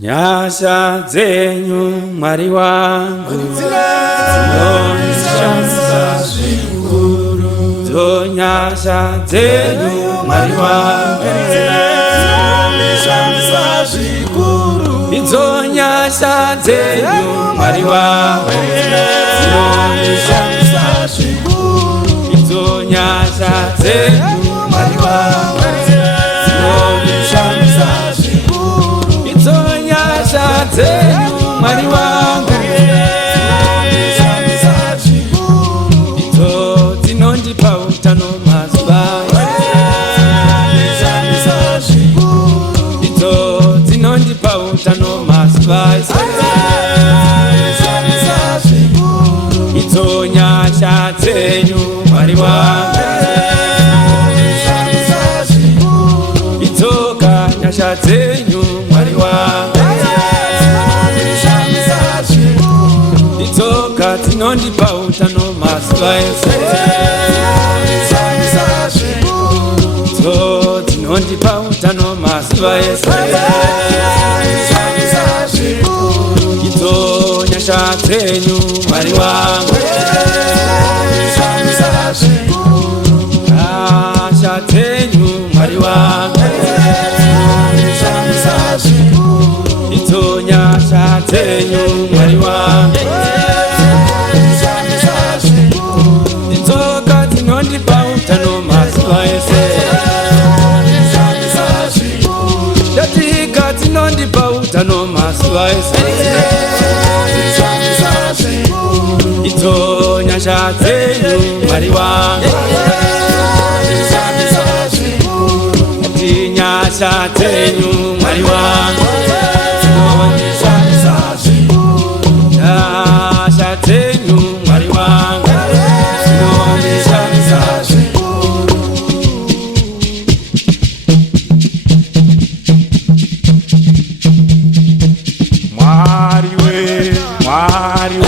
Nyasha zenyu Mwari wangu zinonishamisa zvikuru. Nyasha zenyu Mwari wangu zinonishamisa zvikuru. Idzo nyasha zenyu Mwari wangu zinonishamisa zvikuru. Idzo nyasha zenyu Mwari wangu zinonishamisa zvikuru. Idzo nyasha zenyu Mwari wangu zinonishamisa zvikuru. Idzo dzinondipa utano mazuva zinonishamisa zvikuru. Idzo dzinondipa utano mazuva zinonishamisa zvikuru. Idzo nyasha zenyu Mwari wangu zinonishamisa zvikuru. Idzoka nyasha zenyu Mwari wangu zinonishamisa zvikuru. Idzoka dzinondipa utano mazuva ese zinonishamisa zvikuru. Idzo dzinondipa utano mazuva ese zinonishamisa zvikuru. Idzo nyasha zenyu Mwari wangu zinonishamisa zvikuru. Nyasha zenyu Mwari wangu zinonishamisa zvikuru. Idzo nyasha zenyu Mwari wangu zinonishamisa zvikuru. Idzoka dzinondipa utano mazuva ese zinonishamisa zvikuru. Ndatika dzinondipa utano mazuva ese zinonishamisa zvikuru. Idzo nyasha zenyu Mwari wangu zinonishamisa zvikuru. Ati nyasha zenyu Mwari wangu zinonishamisa zvikuru. Nyasha zenyu Mwari wangu zinonishamisa zvikuru. Mwari we, Mwari we,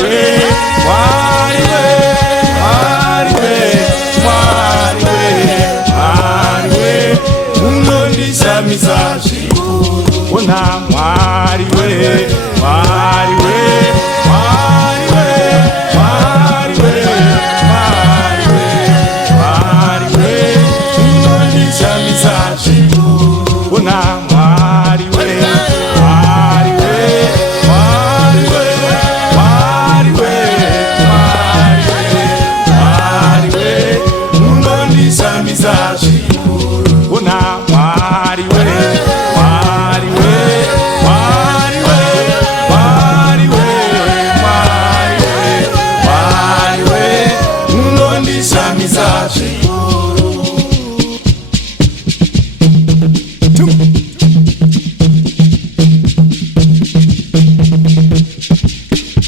Mwari we, Mwari we, Mwari we, Mwari we, unondishamisa zvikuru. Ona Mwari we, Mwari we, Mwari we, Mwari we, Mwari we, Mwari we, unondishamisa zvikuru. Ona Mwari we, Mwari we, Mwari we, Mwari we, Mwari we, Mwari we, unondishamisa zvikuru. Ona Mwari we, Mwari we, Mwari we, Mwari we, Mwari we, Mwari we, unondishamisa zvikuru.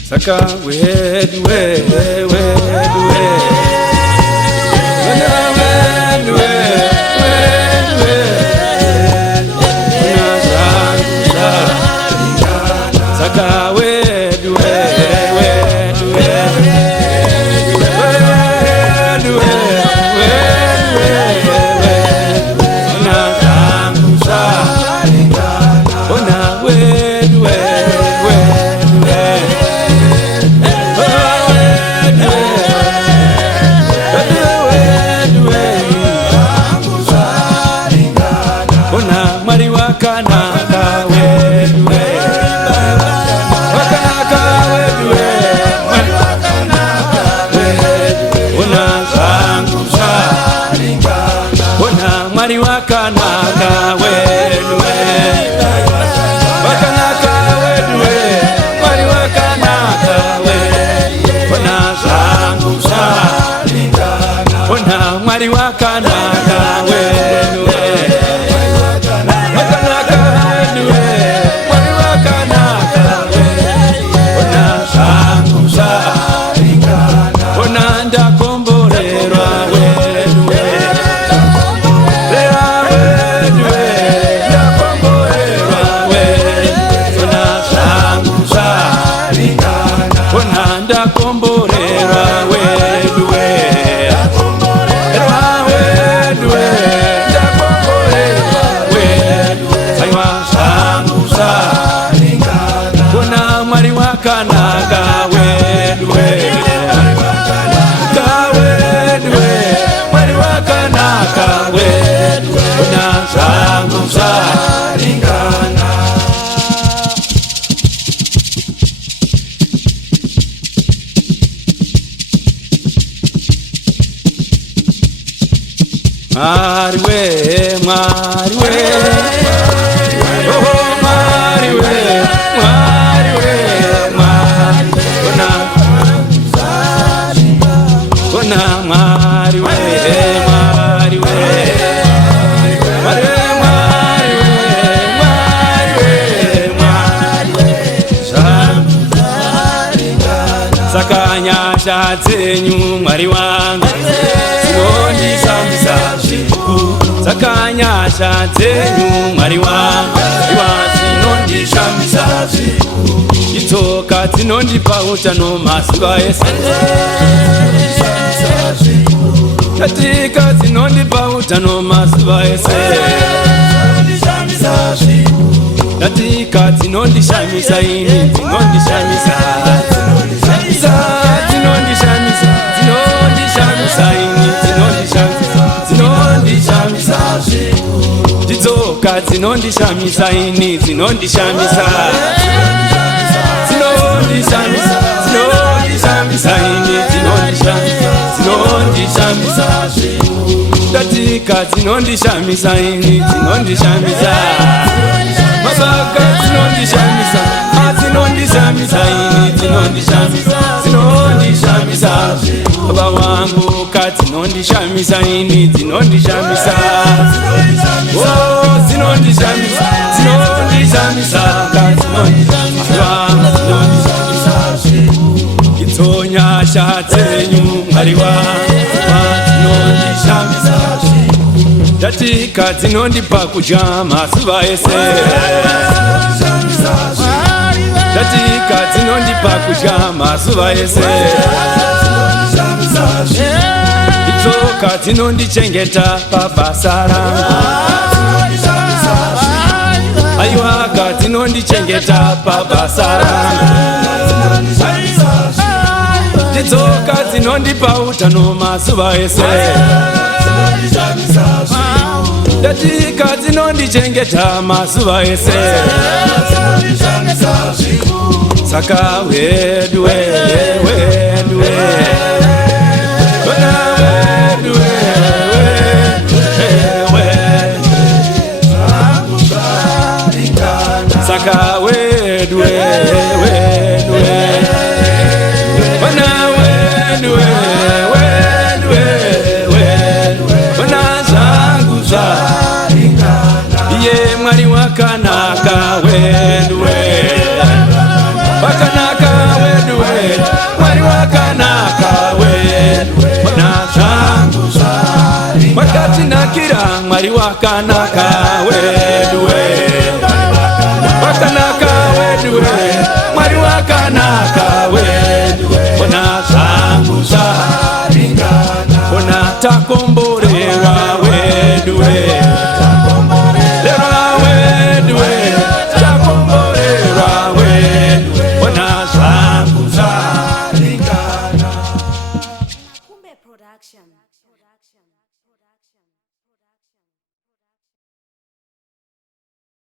Saka wedu wedu wedu Saka wedu Mwari wakanaka wedu wakanaka wedu Mwari wakanaka wedu ona zangu zalingana ona Mwari wakanaka wedu wakanaka wedu Mwari wakanaka mwari we, mwari we, oh mwari we, mwari we, mwari we, kona mwari we, mwari we, mwari we, mwari we, mwari we, sakanyasha zenyu mwari wangu sinondishambisa sakanyasha zenyu mwari wangu sinondishambisa itsoka dzinondipa utano mazuva ese katika dzinondipa utano mazuva ese katika dzinondishamisa ini dzinondishamisa dzinondishamisa ini dzinondishamisa ndidzoka dzinondishamisa ini dzinondishamisa ndatika dzinondishamisa ini dzinondishamisa mabaka dzinondishamisa dzinondishamisa ini dzinondishamisa baba wangu kadzinondishamisa ini dzinondishamisa dzinondishamisa itsonyasha dzenyu mwari wanondishamisa ndatika dzinondipa kudya mazuva ese ndatika dzinondipa kudya mazuva ese itsoka dzinondichengeta pabasa rangu aiwaka dzinondichengeta pabasa rangu ndidzoka dzinondipa utano mazuva ese ndatika dzinondichengeta mazuva ese saka wedu wedu saka wedu iye mwari wakanaka wedu wakanaka wedu mwari wakanaka wedu wakatinakira mwari wakanaka wedu